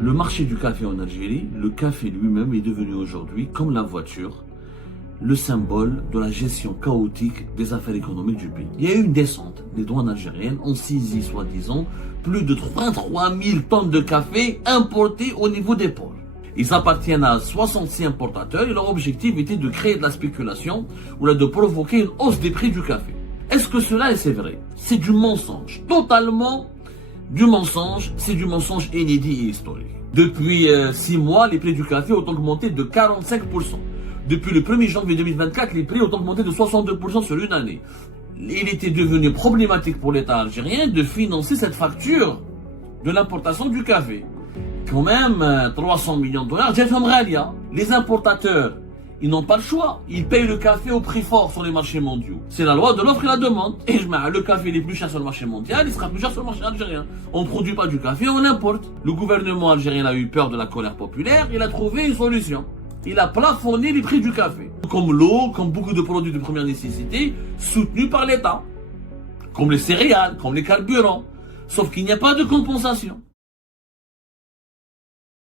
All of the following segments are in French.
Le marché du café en Algérie, le café lui-même est devenu aujourd'hui, comme la voiture, le symbole de la gestion chaotique des affaires économiques du pays. Il y a eu une descente. Les douanes algériennes ont saisi, soi-disant, plus de 33 000 tonnes de café importées au niveau des ports. Ils appartiennent à 66 importateurs et leur objectif était de créer de la spéculation ou là de provoquer une hausse des prix du café. Est-ce que cela est vrai? C'est du mensonge. Totalement du mensonge. C'est du mensonge inédit et historique. Depuis 6 mois, les prix du café ont augmenté de 45%. Depuis le 1er janvier 2024, les prix ont augmenté de 62% sur une année. Il était devenu problématique pour l'État algérien de financer cette facture de l'importation du café. Quand même, 300 millions de dollars, les importateurs, ils n'ont pas le choix. Ils payent le café au prix fort sur les marchés mondiaux. C'est la loi de l'offre et la demande. Et le café est plus cher sur le marché mondial, il sera plus cher sur le marché algérien. On ne produit pas du café, on l'importe. Le gouvernement algérien a eu peur de la colère populaire, il a trouvé une solution. Il a plafonné les prix du café. Comme l'eau, comme beaucoup de produits de première nécessité, soutenus par l'État. Comme les céréales, comme les carburants. Sauf qu'il n'y a pas de compensation.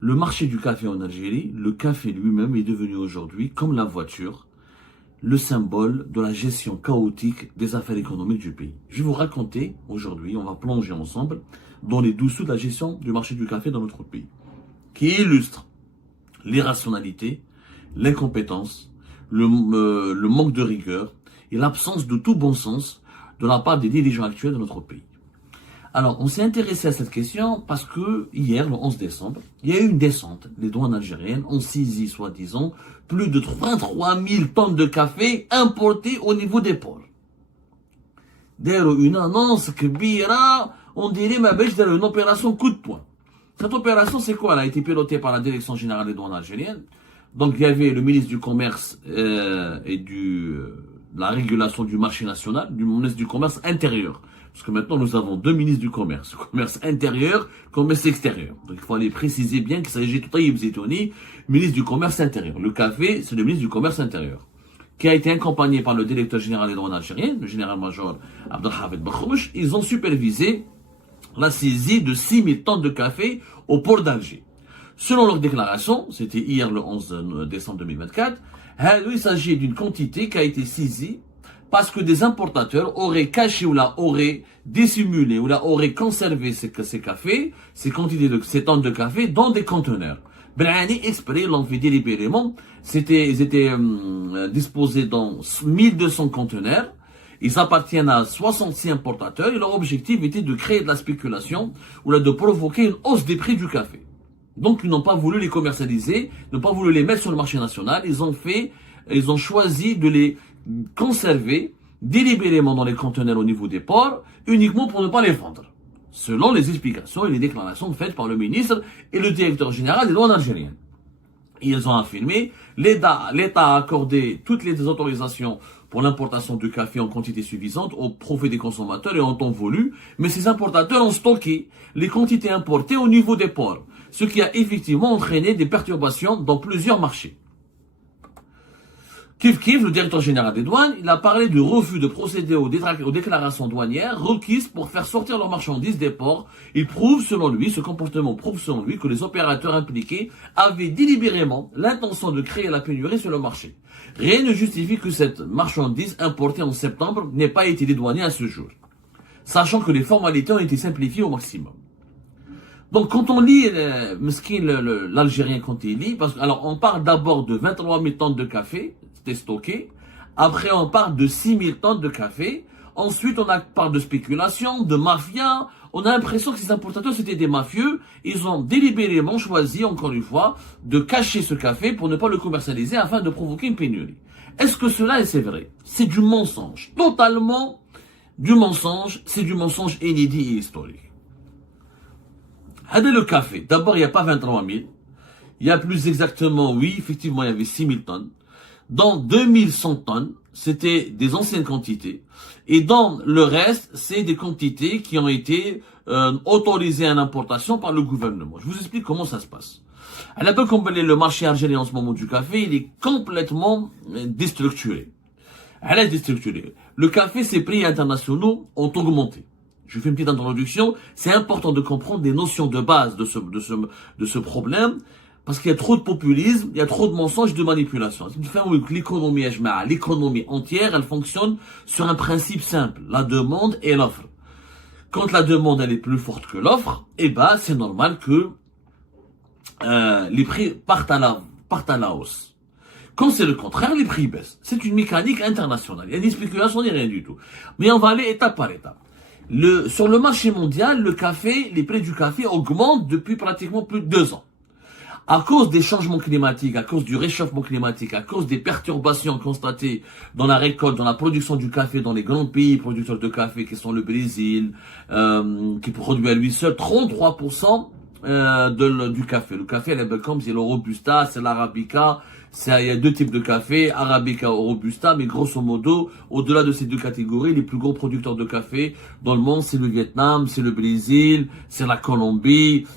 Le marché du café en Algérie, le café lui-même est devenu aujourd'hui, comme la voiture, le symbole de la gestion chaotique des affaires économiques du pays. Je vais vous raconter aujourd'hui, on va plonger ensemble dans les dessous de la gestion du marché du café dans notre pays, qui illustre l'irrationalité, l'incompétence, le manque de rigueur et l'absence de tout bon sens de la part des dirigeants actuels de notre pays. Alors, on s'est intéressé à cette question parce que hier, le 11 décembre, il y a eu une descente. Les douanes algériennes ont saisi, soi-disant, plus de 33 000 tonnes de café importées au niveau des ports. D'ailleurs, une annonce kbira, on dirait une opération coup de poing. Cette opération, c'est quoi? Elle a été pilotée par la Direction générale des douanes algériennes. Donc, il y avait le ministre du Commerce et de la régulation du marché national, du ministre du Commerce intérieur. Parce que maintenant, nous avons deux ministres du commerce. Commerce intérieur, commerce extérieur. Donc, il faut aller préciser bien qu'il s'agit de Taïb Zetouni, ministre du commerce intérieur. Le café, c'est le ministre du commerce intérieur. Qui a été accompagné par le directeur général des douanes algériennes, le général-major Abdelhafid Bakhouch. Ils ont supervisé la saisie de 6 000 tonnes de café au port d'Alger. Selon leur déclaration, c'était hier le 11 décembre 2024, il s'agit d'une quantité qui a été saisie parce que des importateurs auraient caché ou là auraient dissimulé ou là auraient conservé ces cafés, ces quantités de ces tonnes de café dans des conteneurs. Brani exprès l'ont fait délibérément. Ils étaient disposés dans 1200 conteneurs. Ils appartiennent à 66 importateurs et leur objectif était de créer de la spéculation ou là de provoquer une hausse des prix du café. Donc ils n'ont pas voulu les commercialiser, n'ont pas voulu les mettre sur le marché national. Ils ont choisi de les conserver délibérément dans les conteneurs au niveau des ports, uniquement pour ne pas les vendre. Selon les explications et les déclarations faites par le ministre et le directeur général des douanes algériennes. Ils ont affirmé, l'État a accordé toutes les autorisations pour l'importation de café en quantité suffisante au profit des consommateurs et en temps voulu, mais ces importateurs ont stocké les quantités importées au niveau des ports, ce qui a effectivement entraîné des perturbations dans plusieurs marchés. Kif, le directeur général des douanes, il a parlé du refus de procéder aux déclarations douanières requises pour faire sortir leurs marchandises des ports. Il prouve selon lui, ce comportement prouve selon lui que les opérateurs impliqués avaient délibérément l'intention de créer la pénurie sur le marché. Rien ne justifie que cette marchandise importée en septembre n'ait pas été dédouanée à ce jour, sachant que les formalités ont été simplifiées au maximum. Donc, quand on lit l'Algérien, quand il lit, alors on parle d'abord de 23 000 tonnes de café, c'était stocké. Après, on parle de 6 000 tonnes de café. Ensuite, on parle de spéculation, de mafia. On a l'impression que ces importateurs, c'était des mafieux. Ils ont délibérément choisi, encore une fois, de cacher ce café pour ne pas le commercialiser afin de provoquer une pénurie. Est-ce que cela est vrai? C'est du mensonge. Totalement du mensonge. C'est du mensonge inédit et historique. Regardez le café. D'abord, il n'y a pas 23 000. Il y a plus exactement, oui, effectivement, il y avait 6 000 tonnes. Dans 2100 tonnes, c'était des anciennes quantités. Et dans le reste, c'est des quantités qui ont été autorisées à l'importation par le gouvernement. Je vous explique comment ça se passe. À l'époque, comme le marché algérien en ce moment du café, il est complètement déstructuré. Elle est déstructurée. Le café, ses prix internationaux ont augmenté. Je fais une petite introduction. C'est important de comprendre des notions de base de ce problème. Parce qu'il y a trop de populisme, il y a trop de mensonges, de manipulation. L'économie entière, elle fonctionne sur un principe simple. La demande et l'offre. Quand la demande, elle est plus forte que l'offre, eh ben, c'est normal que les prix partent à la hausse. Quand c'est le contraire, les prix baissent. C'est une mécanique internationale. Il y a des spéculations, ni rien du tout. Mais on va aller étape par étape. Sur le marché mondial, les prix du café augmentent depuis pratiquement plus de 2 ans. À cause des changements climatiques, à cause du réchauffement climatique, à cause des perturbations constatées dans la récolte, dans la production du café dans les grands pays producteurs de café qui sont le Brésil, qui produit à lui seul 33% du café. Le café, comme c'est le Robusta, c'est l'Arabica. Il y a 2 types de café, Arabica ou Robusta, mais grosso modo, au-delà de ces 2 catégories, les plus gros producteurs de café dans le monde, c'est le Vietnam, c'est le Brésil, c'est la Colombie,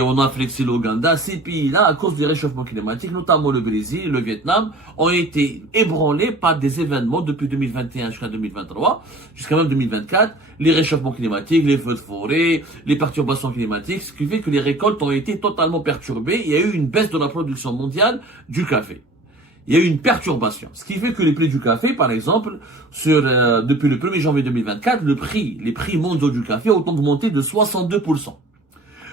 en Afrique, c'est l'Ouganda. Ces pays-là, à cause du réchauffement climatique, notamment le Brésil, le Vietnam, ont été ébranlés par des événements depuis 2021 jusqu'à 2023, jusqu'à même 2024, les réchauffements climatiques, les feux de forêt, les perturbations climatiques, ce qui fait que les récoltes ont été totalement perturbées. Il y a eu une baisse de la production mondiale du café. Il y a eu une perturbation. Ce qui fait que les prix du café, par exemple, depuis le 1er janvier 2024, les prix mondiaux du café ont augmenté de 62%.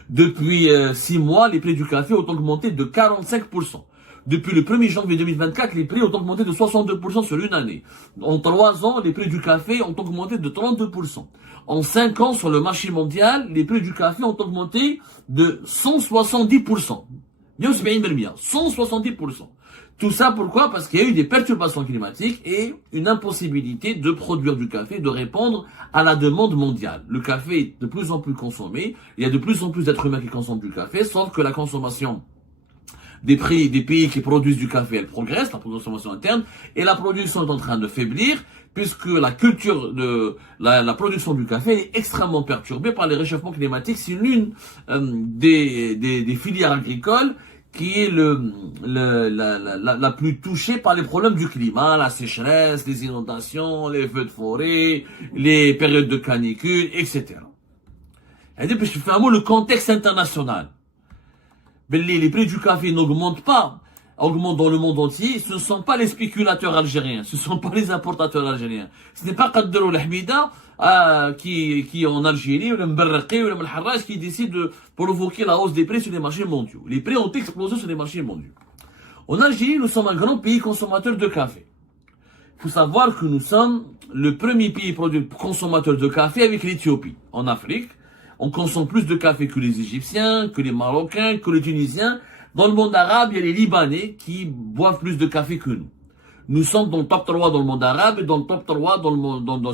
Depuis 6 mois, les prix du café ont augmenté de 45%. Depuis le 1er janvier 2024, les prix ont augmenté de 62% sur une année. En 3 ans, les prix du café ont augmenté de 32%. En 5 ans, sur le marché mondial, les prix du café ont augmenté de 170%. 170%. Tout ça pourquoi? Parce qu'il y a eu des perturbations climatiques et une impossibilité de produire du café, de répondre à la demande mondiale. Le café est de plus en plus consommé, il y a de plus en plus d'êtres humains qui consomment du café, sauf que la consommation des pays qui produisent du café, elle progresse, la consommation interne, et la production est en train de faiblir, puisque la culture de la production du café est extrêmement perturbée par les réchauffements climatiques. C'est l'une des filières agricoles qui est la plus touchée par les problèmes du climat, la sécheresse, les inondations, les feux de forêt, les périodes de canicule, etc. Et puis, je fais un mot, le contexte international. Les prix du café n'augmentent pas, augmentent dans le monde entier. Ce ne sont pas les spéculateurs algériens, ce ne sont pas les importateurs algériens. Ce n'est pas Qadr al-Hamida qui en Algérie, ou le Mbarraqi, ou le Malharraj, qui décide de provoquer la hausse des prix sur les marchés mondiaux. Les prix ont explosé sur les marchés mondiaux. En Algérie, nous sommes un grand pays consommateur de café. Il faut savoir que nous sommes le premier pays consommateur de café avec l'Éthiopie. En Afrique, on consomme plus de café que les Égyptiens, que les Marocains, que les Tunisiens. Dans le monde arabe, il y a les Libanais qui boivent plus de café que nous. Nous sommes dans le top 3 dans le monde arabe et dans le top 3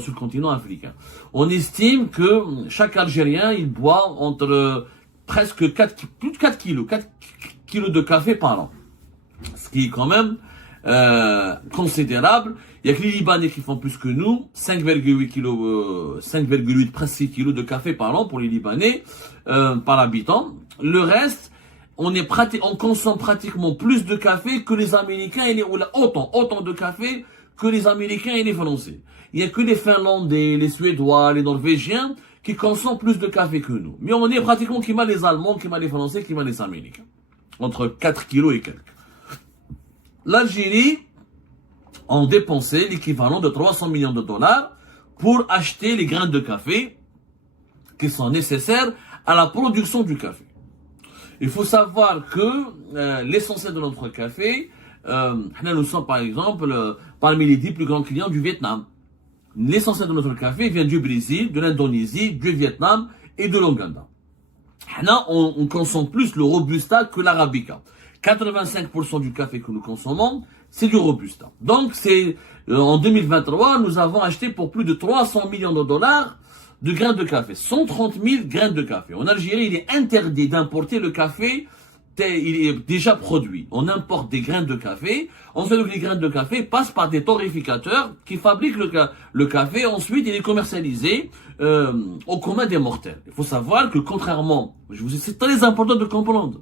sur le continent africain. On estime que chaque Algérien, il boit entre presque plus de 4 kilos de café par an. Ce qui est quand même considérable. Il y a que les Libanais qui font plus que nous, 5,8 kilos, 5,8 presque 6 kilos de café par an pour les Libanais par habitant. Le reste, on consomme pratiquement plus de café que les Américains et autant de café que les Américains et les Français. Il y a que les Finlandais, les Suédois, les Norvégiens qui consomment plus de café que nous. Mais on est pratiquement qui m'a les Allemands, qui m'a les Français, qui m'a les Américains. Entre 4 kilos et quelques. L'Algérie ont dépensé l'équivalent de 300 millions de dollars pour acheter les grains de café qui sont nécessaires à la production du café. Il faut savoir que l'essentiel de notre café, nous sommes par exemple parmi les 10 plus grands clients du Vietnam. L'essentiel de notre café vient du Brésil, de l'Indonésie, du Vietnam et de l'Ouganda. On consomme plus le Robusta que l'Arabica. 85% du café que nous consommons, c'est du Robusta. Donc, en 2023, nous avons acheté pour plus de 300 millions de dollars de grains de café. 130 000 grains de café. En Algérie, il est interdit d'importer le café. Il est déjà produit. On importe des grains de café. Ensuite, les grains de café passent par des torréficateurs qui fabriquent le café. Ensuite, il est commercialisé au commun des mortels. Il faut savoir que contrairement, c'est très important de comprendre,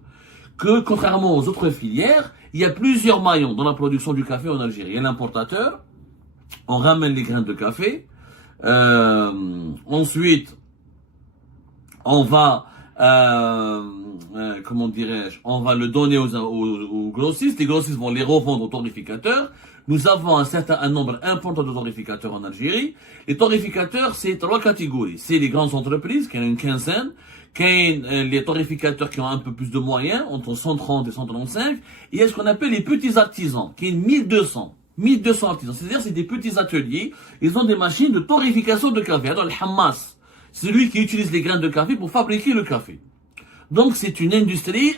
que contrairement aux autres filières, il y a plusieurs maillons dans la production du café en Algérie. Il y a l'importateur, on ramène les grains de café, ensuite on va, comment dirais-je, on va le donner aux grossistes. Les grossistes vont les revendre aux torréficateurs. Nous avons un nombre important de torréficateurs en Algérie. Les torréficateurs, c'est trois catégories. C'est les grandes entreprises, qui ont une quinzaine, les torréficateurs qui ont un peu plus de moyens, entre 130 et 135, et il y a ce qu'on appelle les petits artisans, qui est 1200 artisans. C'est-à-dire, c'est des petits ateliers. Ils ont des machines de torréfication de café. Alors, le Hamas, c'est celui qui utilise les graines de café pour fabriquer le café. Donc, c'est une industrie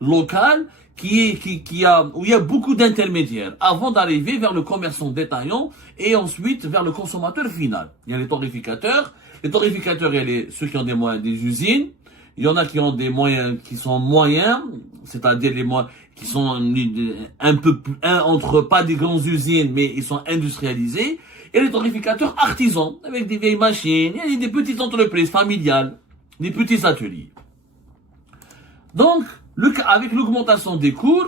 locale où il y a beaucoup d'intermédiaires avant d'arriver vers le commerçant détaillant et ensuite vers le consommateur final. Il y a les torréficateurs. Les torréficateurs, il y a ceux qui ont des moyens des usines. Il y en a qui ont des moyens qui sont moyens, c'est-à-dire les moyens qui sont un peu entre pas des grandes usines, mais ils sont industrialisés. Et les torréficateurs artisans, avec des vieilles machines, il y a des petites entreprises familiales, des petits ateliers. Donc, avec l'augmentation des cours,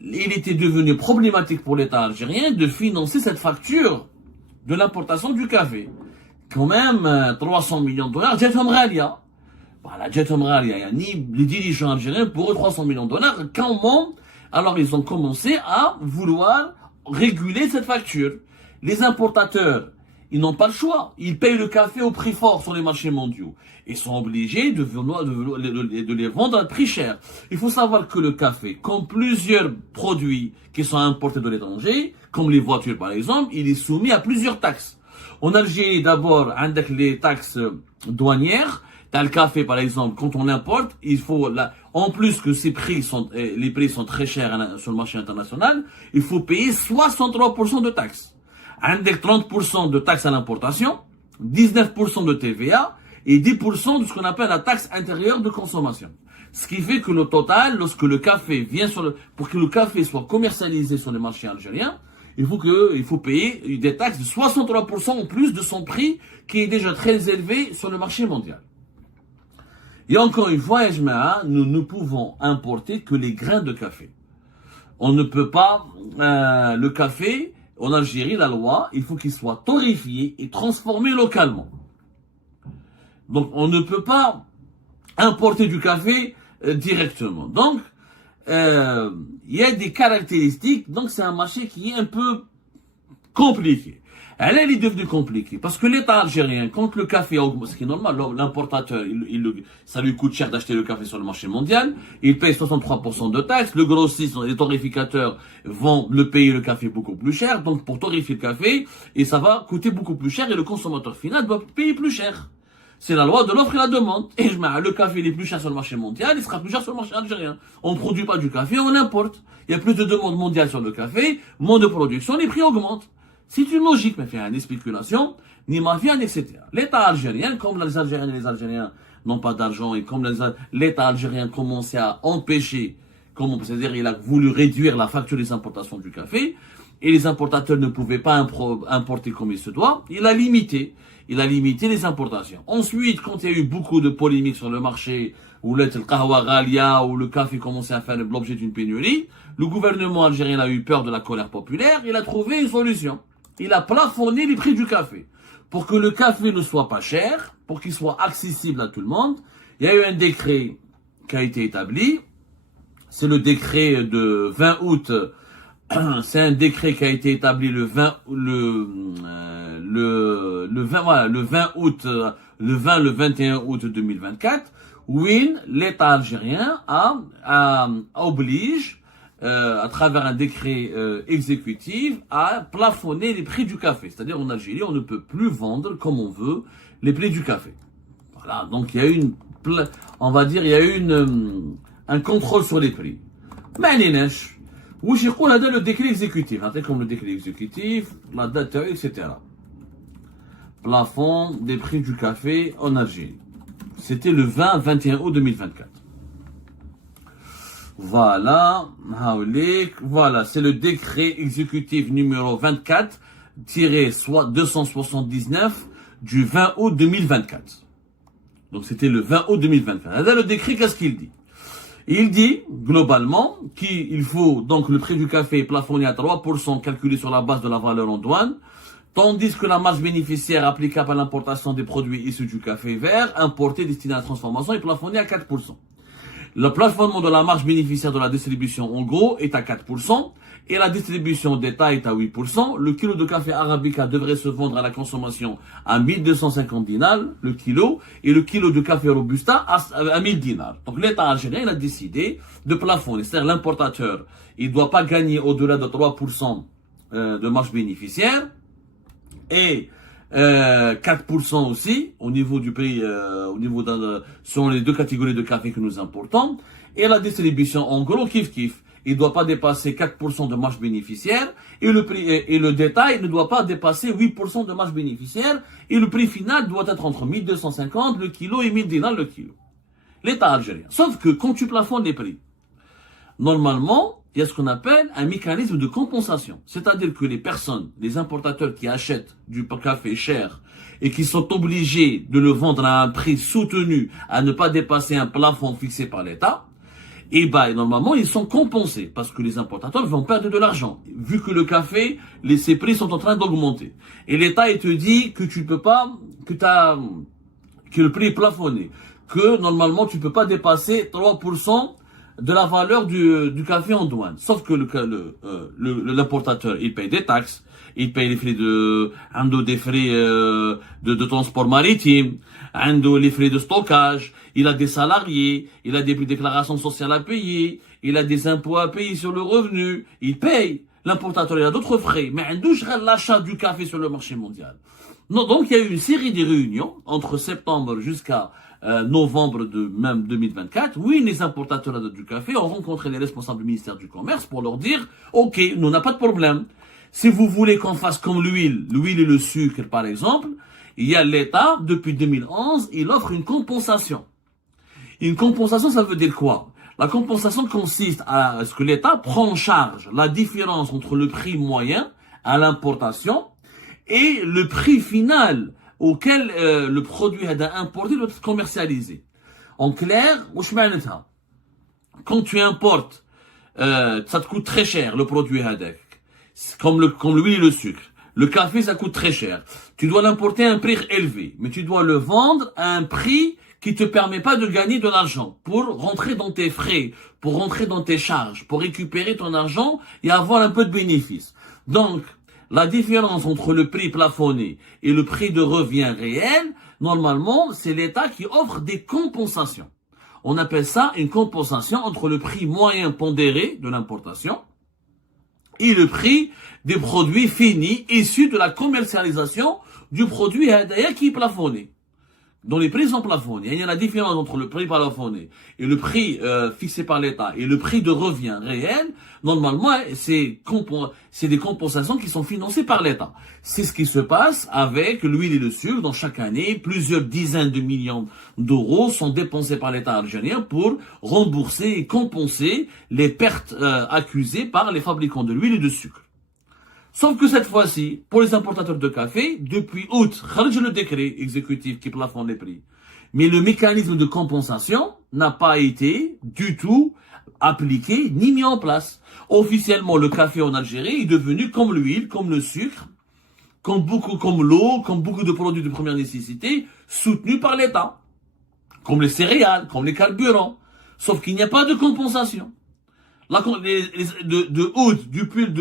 il était devenu problématique pour l'État algérien de financer cette facture de l'importation du café. Quand même, 300 millions de dollars, جاتهم غالية. Voilà, جاتهم غالية. يعني les dirigeants algériens, pour eux, 300 millions de dollars, comment? Alors, ils ont commencé à vouloir réguler cette facture. Les importateurs, ils n'ont pas le choix. Ils payent le café au prix fort sur les marchés mondiaux. Ils sont obligés de les vendre à prix cher. Il faut savoir que le café, comme plusieurs produits qui sont importés de l'étranger, comme les voitures par exemple, il est soumis à plusieurs taxes. En Algérie, d'abord, avec les taxes douanières, dans le café par exemple, quand on importe, il faut, en plus que les prix sont très chers sur le marché international, il faut payer 63% de taxes. Avec 30% de taxes à l'importation, 19% de TVA et 10% de ce qu'on appelle la taxe intérieure de consommation. Ce qui fait que le total, lorsque le café pour que le café soit commercialisé sur les marchés algériens, il faut payer des taxes de 63% en plus de son prix qui est déjà très élevé sur le marché mondial. Et encore une fois, nous ne pouvons importer que les grains de café. On ne peut pas, le café, en Algérie, la loi, il faut qu'il soit torréfié et transformé localement. Donc, on ne peut pas importer du café directement. Donc, il y a des caractéristiques. Donc, c'est un marché qui est un peu compliqué. Elle est devenue compliquée parce que l'État algérien, quand le café augmente, ce qui est normal, l'importateur, ça lui coûte cher d'acheter le café sur le marché mondial, il paye 63% de taxes, le grossiste, les torréficateurs vont le payer le café beaucoup plus cher, donc pour torréfier le café, et ça va coûter beaucoup plus cher et le consommateur final doit payer plus cher. C'est la loi de l'offre et la demande. Et le café il est plus cher sur le marché mondial, il sera plus cher sur le marché algérien. On ne produit pas du café, on importe. Il y a plus de demande mondiale sur le café, moins de production, les prix augmentent. C'est une logique, mais il y a une spéculation, ni mafia, etc. L'État algérien, comme les Algériens et les Algériens n'ont pas d'argent, et comme l'État algérien commençait à empêcher, c'est-à-dire il a voulu réduire la facture des importations du café, et les importateurs ne pouvaient pas importer comme il se doit, il a limité les importations. Ensuite, quand il y a eu beaucoup de polémiques sur le marché, où le qahwa ghalia, où le café commençait à faire l'objet d'une pénurie, le gouvernement algérien a eu peur de la colère populaire, il a trouvé une solution. Il a plafonné les prix du café. Pour que le café ne soit pas cher, pour qu'il soit accessible à tout le monde, il y a eu un décret qui a été établi. C'est le décret de 20 août. C'est un décret qui a été établi le 20 août, le 21 août 2024, où l'État algérien oblige, à travers un décret exécutif, à plafonner les prix du café. C'est-à-dire en Algérie, on ne peut plus vendre comme on veut les prix du café. Voilà, donc il y a eu un contrôle sur les prix. Mais où j'ai quoi le décret exécutif, comme le décret exécutif, la date, etc. Plafond des prix du café en Algérie. C'était le 21 août 2024. Voilà, c'est le décret exécutif numéro 24-279 du 20 août 2024. Donc c'était le 20 août 2024. Là, le décret, qu'est-ce qu'il dit? Il dit, globalement, qu'il faut, donc le prix du café est plafonné à 3% calculé sur la base de la valeur en douane, Tandis que la marge bénéficiaire applicable à l'importation des produits issus du café vert, importé, destiné à la transformation, est plafonnée à 4%. Le plafonnement de la marge bénéficiaire de la distribution en gros est à 4%, et la distribution d'État est à 8%. Le kilo de café arabica devrait se vendre à la consommation à 1250 dinars, le kilo, et le kilo de café robusta à 1000 dinars. Donc l'État algérien il a décidé de plafonner, c'est-à-dire l'importateur, il ne doit pas gagner au-delà de 3% de marge bénéficiaire, et 4% aussi au niveau du prix, selon les deux catégories de café que nous importons, et la distribution en gros kiff. Il ne doit pas dépasser 4% de marge bénéficiaire, et le prix et le détail ne doit pas dépasser 8% de marge bénéficiaire, et le prix final doit être entre 1250 le kilo et 1000 dinars le kilo. L'État algérien. Sauf que quand tu plafonnes les prix, normalement, il y a ce qu'on appelle un mécanisme de compensation. C'est-à-dire que les personnes, les importateurs qui achètent du café cher et qui sont obligés de le vendre à un prix soutenu à ne pas dépasser un plafond fixé par l'État, et normalement, ils sont compensés parce que les importateurs vont perdre de l'argent. Vu que le café, ses prix sont en train d'augmenter. Et l'État, il te dit que tu peux pas, que le prix est plafonné. Que normalement, tu peux pas dépasser 3% de la valeur du café en douane. Sauf que l'importateur, il paye des taxes, il paye les frais des frais de transport maritime, les frais de stockage, il a des salariés, il a des déclarations sociales à payer, il a des impôts à payer sur le revenu, il paye. L'importateur, il a d'autres frais, mais l'achat du café sur le marché mondial. Non, donc il y a eu une série de réunions entre septembre jusqu'à novembre de même 2024, oui, les importateurs du café ont rencontré les responsables du ministère du Commerce pour leur dire, ok, nous n'a pas de problème. Si vous voulez qu'on fasse comme l'huile et le sucre par exemple, il y a l'État, depuis 2011, il offre une compensation. Une compensation, ça veut dire quoi? La compensation consiste à ce que l'État prend en charge la différence entre le prix moyen à l'importation et le prix final auquel le produit importé doit être commercialisé. En clair, quand tu importes, ça te coûte très cher le produit comme l'huile et le sucre. Le café, ça coûte très cher. Tu dois l'importer à un prix élevé, mais tu dois le vendre à un prix qui te permet pas de gagner de l'argent pour rentrer dans tes frais, pour rentrer dans tes charges, pour récupérer ton argent et avoir un peu de bénéfice. Donc, la différence entre le prix plafonné et le prix de revient réel, normalement, c'est l'État qui offre des compensations. On appelle ça une compensation entre le prix moyen pondéré de l'importation et le prix des produits finis issus de la commercialisation du produit qui est plafonné. Dont les prix sont plafonnés. Il y a la différence entre le prix plafonné et le prix fixé par l'État et le prix de revient réel. Normalement, c'est des compensations qui sont financées par l'État. C'est ce qui se passe avec l'huile et le sucre. Dans chaque année, plusieurs dizaines de millions d'euros sont dépensés par l'État algérien pour rembourser et compenser les pertes accusées par les fabricants de l'huile et de sucre. Sauf que cette fois-ci, pour les importateurs de café, depuis août, le décret exécutif qui plafonne les prix. Mais le mécanisme de compensation n'a pas été du tout appliqué ni mis en place. Officiellement, le café en Algérie est devenu comme l'huile, comme le sucre, comme l'eau, comme beaucoup de produits de première nécessité, soutenus par l'État. Comme les céréales, comme les carburants. Sauf qu'il n'y a pas de compensation. De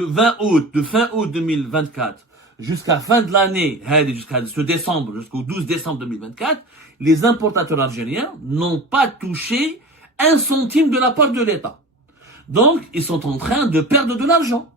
20 août, de fin août 2024 jusqu'à fin de l'année, jusqu'au 12 décembre 2024, les importateurs algériens n'ont pas touché un centime de la part de l'État. Donc, ils sont en train de perdre de l'argent.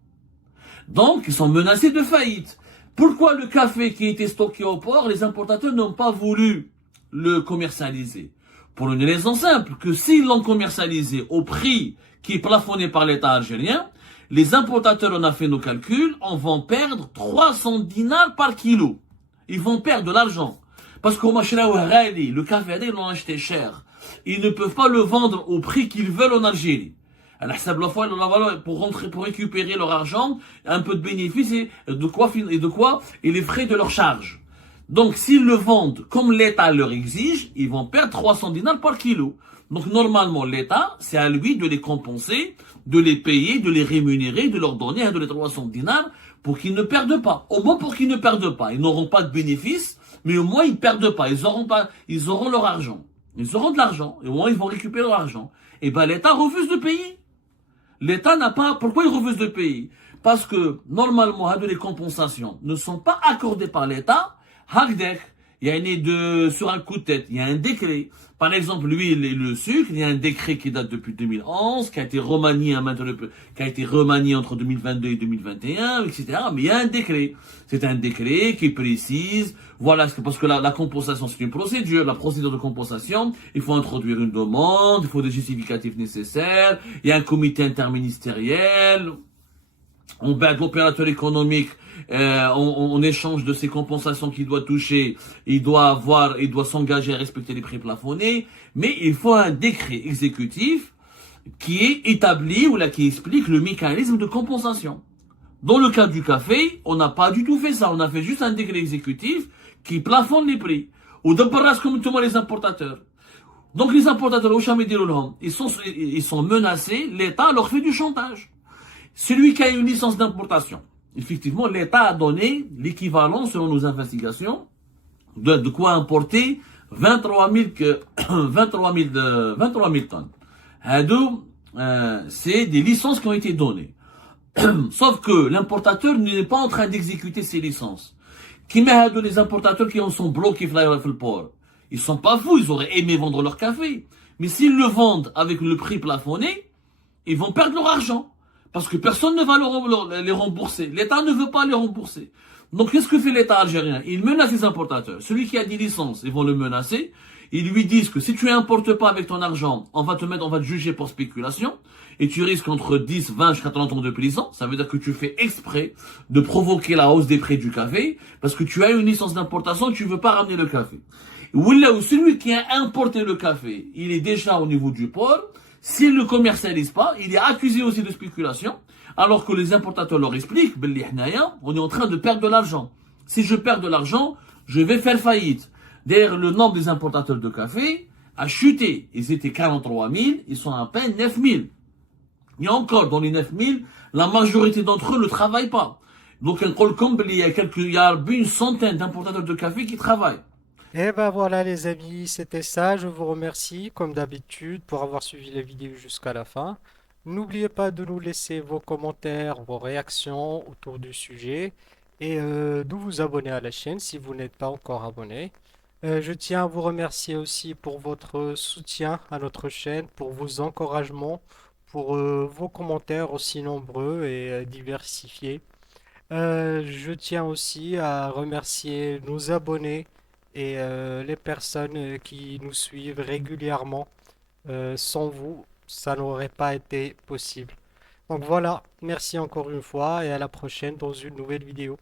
Donc, ils sont menacés de faillite. Pourquoi le café qui était stocké au port, les importateurs n'ont pas voulu le commercialiser? Pour une raison simple, que s'ils l'ont commercialisé au prix qui est plafonné par l'État algérien, les importateurs, on a fait nos calculs, on va perdre 300 dinars par kilo. Ils vont perdre de l'argent. Parce qu'au le café, ils l'ont acheté cher. Ils ne peuvent pas le vendre au prix qu'ils veulent en Algérie. Pour récupérer leur argent, un peu de bénéfice et les frais de leur charge. Donc, s'ils le vendent comme l'État leur exige, ils vont perdre 300 dinars par kilo. Donc, normalement, l'État, c'est à lui de les compenser, de les payer, de les rémunérer, de leur donner de les 300 dinars pour qu'ils ne perdent pas. Au moins pour qu'ils ne perdent pas. Ils n'auront pas de bénéfices, mais au moins ils perdent pas. Ils auront leur argent. Ils auront de l'argent. Et au moins ils vont récupérer leur argent. Et ben l'État refuse de payer. L'État n'a pas... Pourquoi il refuse de payer? Parce que, normalement, les compensations ne sont pas accordées par l'État. Il y a sur un coup de tête, il y a un décret. Par exemple, l'huile et le sucre, il y a un décret qui date depuis 2011, qui a été remanié, entre 2022 et 2021, etc. Mais il y a un décret. C'est un décret qui précise, voilà, parce que la compensation, c'est une procédure. La procédure de compensation, il faut introduire une demande, il faut des justificatifs nécessaires, il y a un comité interministériel, on bat l'opérateur économique en échange de ces compensations qu'il doit toucher, il doit s'engager à respecter les prix plafonnés, mais il faut un décret exécutif qui est établi ou là qui explique le mécanisme de compensation. Dans le cas du café, on n'a pas du tout fait ça, on a fait juste un décret exécutif qui plafonne les prix. Ou d'abord comme tout les importateurs. Donc les importateurs ils sont menacés, l'État leur fait du chantage. Celui qui a une licence d'importation, effectivement, l'État a donné l'équivalent, selon nos investigations, de quoi importer 23 000 tonnes. C'est des licences qui ont été données. Sauf que l'importateur n'est pas en train d'exécuter ces licences. Qui met les importateurs qui en sont bloqués dans le port. Ils sont pas fous, ils auraient aimé vendre leur café. Mais s'ils le vendent avec le prix plafonné, ils vont perdre leur argent. Parce que personne ne va les rembourser. L'État ne veut pas les rembourser. Donc, qu'est-ce que fait l'État algérien? Il menace les importateurs. Celui qui a des licences, ils vont le menacer. Ils lui disent que si tu importes pas avec ton argent, on va te juger pour spéculation. Et tu risques entre 10, 20 jusqu'à 30 ans de prison. Ça veut dire que tu fais exprès de provoquer la hausse des prix du café. Parce que tu as une licence d'importation et tu veux pas ramener le café. Ou celui qui a importé le café, il est déjà au niveau du port. S'il ne le commercialise pas, il est accusé aussi de spéculation, alors que les importateurs leur expliquent, on est en train de perdre de l'argent. Si je perds de l'argent, je vais faire faillite. D'ailleurs, le nombre des importateurs de café a chuté. Ils étaient 43 000, ils sont à peine 9 000. Et encore, dans les 9 000, la majorité d'entre eux ne travaillent pas. Donc, il y a une centaine d'importateurs de café qui travaillent. Et ben voilà les amis, c'était ça. Je vous remercie comme d'habitude pour avoir suivi la vidéo jusqu'à la fin. N'oubliez pas de nous laisser vos commentaires, vos réactions autour du sujet et de vous abonner à la chaîne si vous n'êtes pas encore abonné. Je tiens à vous remercier aussi pour votre soutien à notre chaîne, pour vos encouragements, pour vos commentaires aussi nombreux et diversifiés. Je tiens aussi à remercier nos abonnés et les personnes qui nous suivent régulièrement. Sans vous, ça n'aurait pas été possible. Donc voilà, merci encore une fois et à la prochaine dans une nouvelle vidéo.